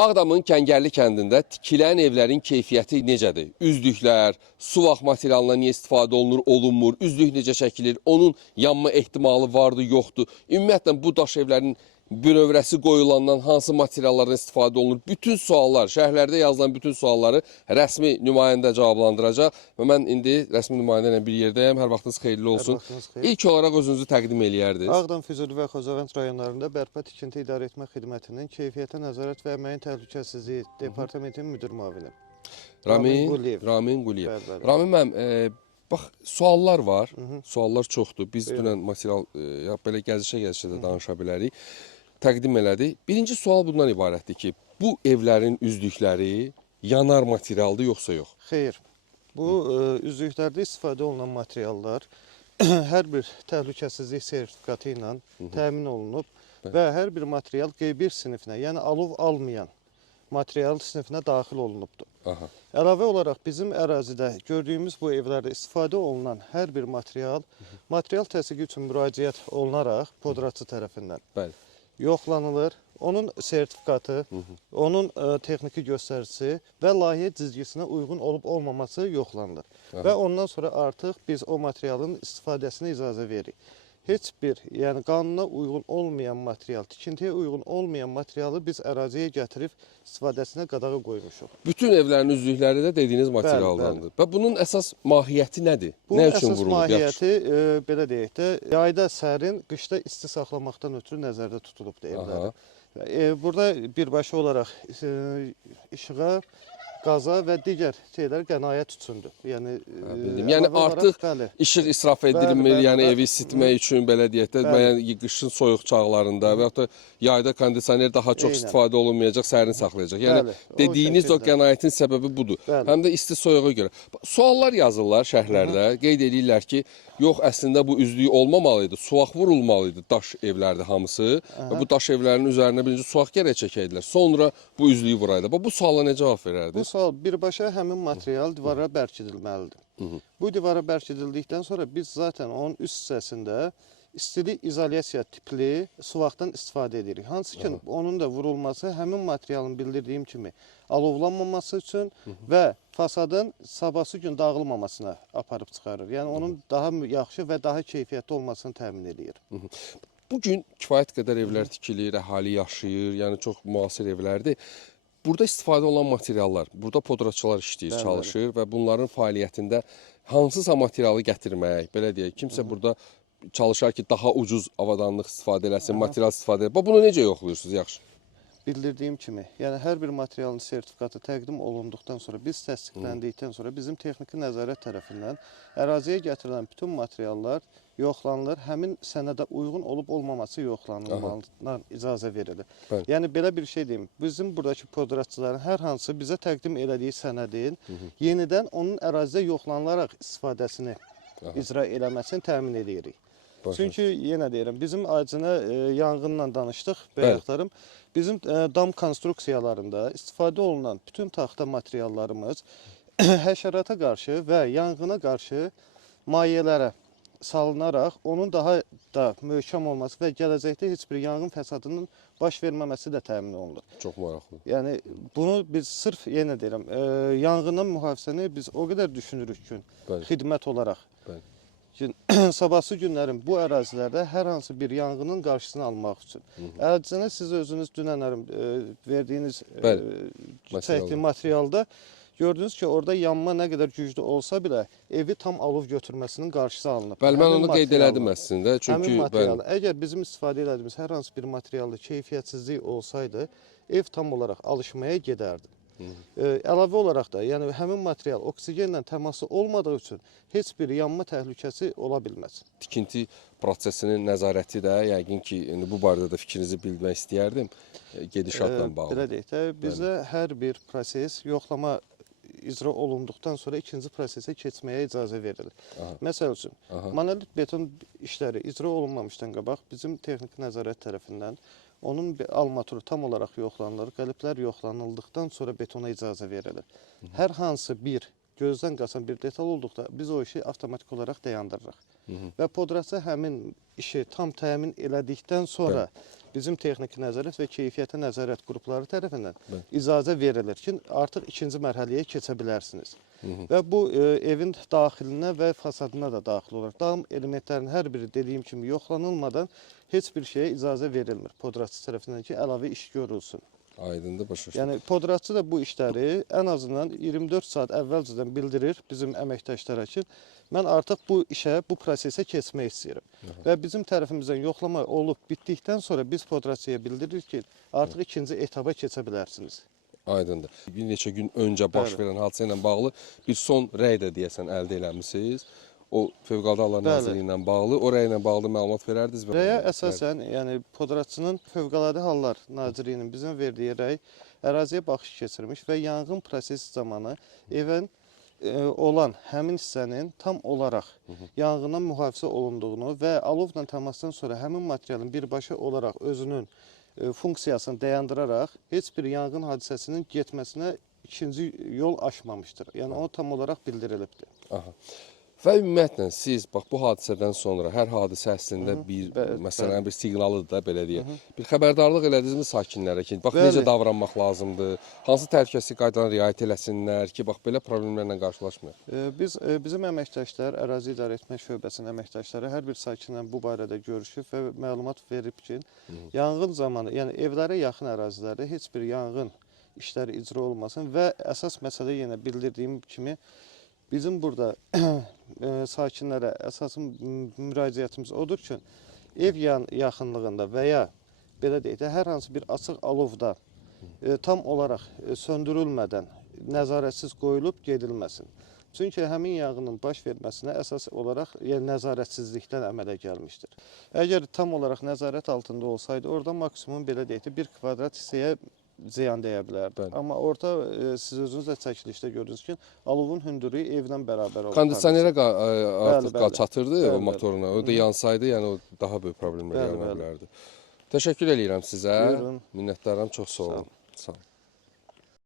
Ağdamın Kəngərli kəndində tikilən evlərin keyfiyyəti necədir? Üzdüklər, suvaq materialına niyə istifadə olunur, olunmur? Üzdük necə çəkilir? Onun yanma ehtimalı vardı, yoxdur? Ümumiyyətlə bu daş evlərin bünövrəsi qoyulandan hansı materiallardan istifadə olunur? Bütün suallar, şərhlərdə yazılan bütün sualları rəsmi nümayəndə cavablandıracaq. Və mən indi rəsmi nümayəndə ilə bir yerdəyəm. Hər vaxtınız xeyirli olsun. İlk olaraq özünüzü təqdim eləyərdiniz. Ağdam, Füzuli və Xocavənd rayonlarında bərpa tikinti idarə etmə xidmətinin keyfiyyətə nəzarət və əməyin təhlükəsizliyi departamentinin müdür müavini. Ramin Quliyev. Ramin müəllim, bax, suallar var, suallar çoxdur. Biz dünən material, belə gəzişə-gəzişə də danışa bilərik. Təqdim elədik. Birinci sual bundan ibarətdir ki, bu evlərin üzdükləri yanar materialdır, yoxsa yox? Xeyr, bu üzlüklərdə istifadə olunan materiallar hər bir təhlükəsizlik sertifikatı ilə təmin olunub və hər bir material Q1 sinifinə, yəni alov almayan material sinifinə daxil olunubdur. Əlavə olaraq bizim ərazidə gördüyümüz bu evlərdə istifadə olunan hər bir material təsdiqi üçün müraciət olunaraq podraçı tərəfindən yoxlanılır. Onun sertifikatı, onun texniki göstəricisi və layihə cizgisinə uyğun olub olmaması yoxlanılır. Və ondan sonra artıq biz o materialın istifadəsinə icazə veririk. Heç bir, yəni qanuna uyğun olmayan material, tikintiyə uyğun olmayan materialı biz əraziyə gətirib istifadəsinə qadağa qoymuşuq. Bütün evlərin üzdükləri də dediyiniz materialdandır. Və bunun əsas mahiyyəti nədir? Nə üçün vurulub? Bunun əsas mahiyyəti, belə deyək də, yayda sərin, qışda isti saxlamaqdan ötürü nəzərdə tutulubdur evləri. Burada birbaşa olaraq işığa, qaza və digər şeylər qənaət üçündür. Yəni artıq işıq israf edilmir, yəni evi isitmək üçün, belə deyək də, qışın soyuq çağlarında və yaxud da yayda kondisioner daha çox istifadə olunmayacaq, sərin saxlayacaq. Yəni dediyiniz o qənaətin səbəbi budur. Həm də isti soyuğa görə. Suallar yazırlar şərhlərdə, qeyd edirlər ki, yox, əslində bu üzdüyü olmamalıydı, suvaq vurulmalıydı daş evlərdə hamısı və bu daş evlərinin üzərinə birinci suvaq gərək çəkəydilər, sonra bu üzdüyü vuraydı. Bu suala nə cavab verərdiniz? Bu sual birbaşa həmin material divara bərkidilməlidir. Bu divara bərkidildikdən sonra biz zaten onun üst hissəsində istilik izolyasiya tipli suvaqdan istifadə edirik. Hansı ki, onun da vurulması həmin materialın bildirdiyim kimi alovlanmaması üçün və fasadın sabahsı gün dağılmamasına aparıb çıxarır. Yəni onun daha yaxşı və daha keyfiyyətli olmasını təmin edir. Bugün kifayət qədər evlər tikilir, əhali yaşayır, yəni çox müasir evlərdir. Burada istifadə olan materiallar, burada podraçılar işləyir, çalışır və bunların fəaliyyətində hansısa materialı gətirmək, belə deyək, kimsə burada çalışar ki, daha ucuz avadanlıq istifadə eləsin, material istifadə eləsin. Bunu necə yoxlayırsınız, yaxşı? Bildirdiyim kimi, yəni hər bir materialın sertifikatı təqdim olunduqdan sonra, biz təsdiqləndikdən sonra bizim texniki nəzarət tərəfindən əraziyə gətirilən bütün materiallar yoxlanılır, həmin sənədə uyğun olub olmaması yoxlanılmalarına icazə verilir. Yəni belə bir şey deyim, bizim buradakı podraççıların hər hansı bizə təqdim elədiyi sənədin yenidən onun ərazidə yoxlanılaraq istifadəsini icra eləməsini təmin edirik. Çünki yenə deyirəm, bizim acına yanğınla danışdıq, bəyəklərim. Bizim dam konstruksiyalarında istifadə olunan bütün taxta materiallarımız həşərata qarşı və yanğına qarşı mayelərə salınaraq onun daha da möhkəm olması və gələcəkdə heç bir yanğın fəsadının baş verməməsi də təmin olunur. Çox maraqlı. Yəni bunu biz sırf yenə deyirəm, yanğından mühafizəni biz o qədər düşünürük ki, xidmət olaraq. Sabahsı günlərin bu ərazilərdə hər hansı bir yanğının qarşısını almaq üçün. Ərazisinə siz özünüz dünənlərim verdiyiniz çəkdiyi materialda gördünüz ki, orada yanma nə qədər güclü olsa belə evi tam alov götürməsinin qarşısı alınıb. Bəli, mən onu qeyd elədim əslində. Həmin materialı, əgər bizim istifadə elədiyimiz hər hansı bir materialda keyfiyyətsizlik olsaydı, ev tam olaraq alışmaya gedərdi. Əlavə olaraq da, yəni həmin material oksigenlə təması olmadığı üçün heç bir yanma təhlükəsi ola bilməz. Tikinti prosesinin nəzarəti də yəqin ki, bu barədə də fikrinizi bilmək istəyərdim, gedişatla bağlı. Belə deyək də, bizdə hər bir proses yoxlama icra olunduqdan sonra ikinci prosesə keçməyə icazə verilir. Məsəl üçün, monolit beton işləri icra olunmamışdan qabaq bizim texniki nəzarət tərəfindən onun armaturu tam olaraq yoxlanılır, qəliblər yoxlanıldıqdan sonra betona icazə verilir. Hər hansı bir gözdən qaçan bir detal olduqda biz o işi avtomatik olaraq dayandırırıq. Və podraçı həmin işi tam təmin elədikdən sonra bizim texniki nəzarət və keyfiyyətə nəzarət qrupları tərəfindən icazə verilir ki, artıq ikinci mərhələyə keçə bilərsiniz. Və bu evin daxilinə və fasadına da daxil olur. Dam elementlərinin hər biri dediyim kimi yoxlanılmadan heç bir şeyə icazə verilmir podratçı tərəfindən ki, əlavə iş görülsün. Aydındır, başa düşdüm. Yəni podratçı da bu işləri ən azından 24 saat əvvəlcədən bildirir bizim əməkdaşlara ki, mən artıq bu işə, bu prosesə keçmək istəyirəm. Və bizim tərəfimizdən yoxlama olub bitdikdən sonra biz podratçıya bildiririk ki, artıq ikinci etaba keçə bilərsiniz. Aydındır. Bir neçə gün öncə baş verən hadisə ilə bağlı bir son rəy də deyəsən əldə eləmisiniz. O Fövqəladə Hallar Nazirliyi ilə bağlı, o rəy ilə bağlı məlumat verərdiniz. Rəyə əsasən, yəni podratçının Fövqəladə Hallar Nazirliyinin bizə verdiyi rəy əraziyə baxış keçirmiş və yanğın prosesi zamanı evin olan həmin hissənin tam olaraq yanğından mühafizə olunduğunu və alovla təmasdan sonra həmin materialın birbaşa olaraq özünün funksiyasını dayandıraraq heç bir yanğın hadisəsinin getməsinə ikinci yol açmamışdır. Yəni o tam olaraq bildirilibdir. Aha. Və ümumiyyətlə siz bax bu hadisədən sonra hər hadisə əslində bir məsələn bir siqnalıdır da belə deyək. Bir xəbərdarlıq elədinizmi sakinlərə ki, bax necə davranmaq lazımdır? Hansı təhlükəsizlik qaydalarına riayət eləsinlər ki, bax belə problemlərlə qarşılaşmayaq? Bizim əməkdaşlar, ərazi idarə etmə şöbəsinin əməkdaşları hər bir sakinlə bu barədə görüşüb və məlumat verib ki, yanğın zamanı, yəni evlərə yaxın ərazilərdə heç bir yanğın işləri icra olmasın və əsas məsələ yenə bildirdiyim kimi bizim burada sakinlərə əsasın müraciətimiz odur ki, ev yaxınlığında və ya belə deyək də, hər hansı bir açıq alovda tam olaraq söndürülmədən nəzarətsiz qoyulub gedilməsin. Çünki həmin yanğının baş verməsinə əsas olaraq nəzarətsizlikdən əmələ gəlmişdir. Əgər tam olaraq nəzarət altında olsaydı, orada maksimum belə deyək də, 1 kvadrat hissəyə ziyan deyə bilərdi. Amma orada siz özünüz də çəkilişdə gördünüz ki, alovun hündürlüyü evlə bərabər olur. Kondisionerə artıq çatırdı o motoruna. O da yansaydı, yəni o daha böyük problemlər yarana bilərdi. Təşəkkür edirəm sizə. Minnətdaram, çox sağ olun. Sağ olun.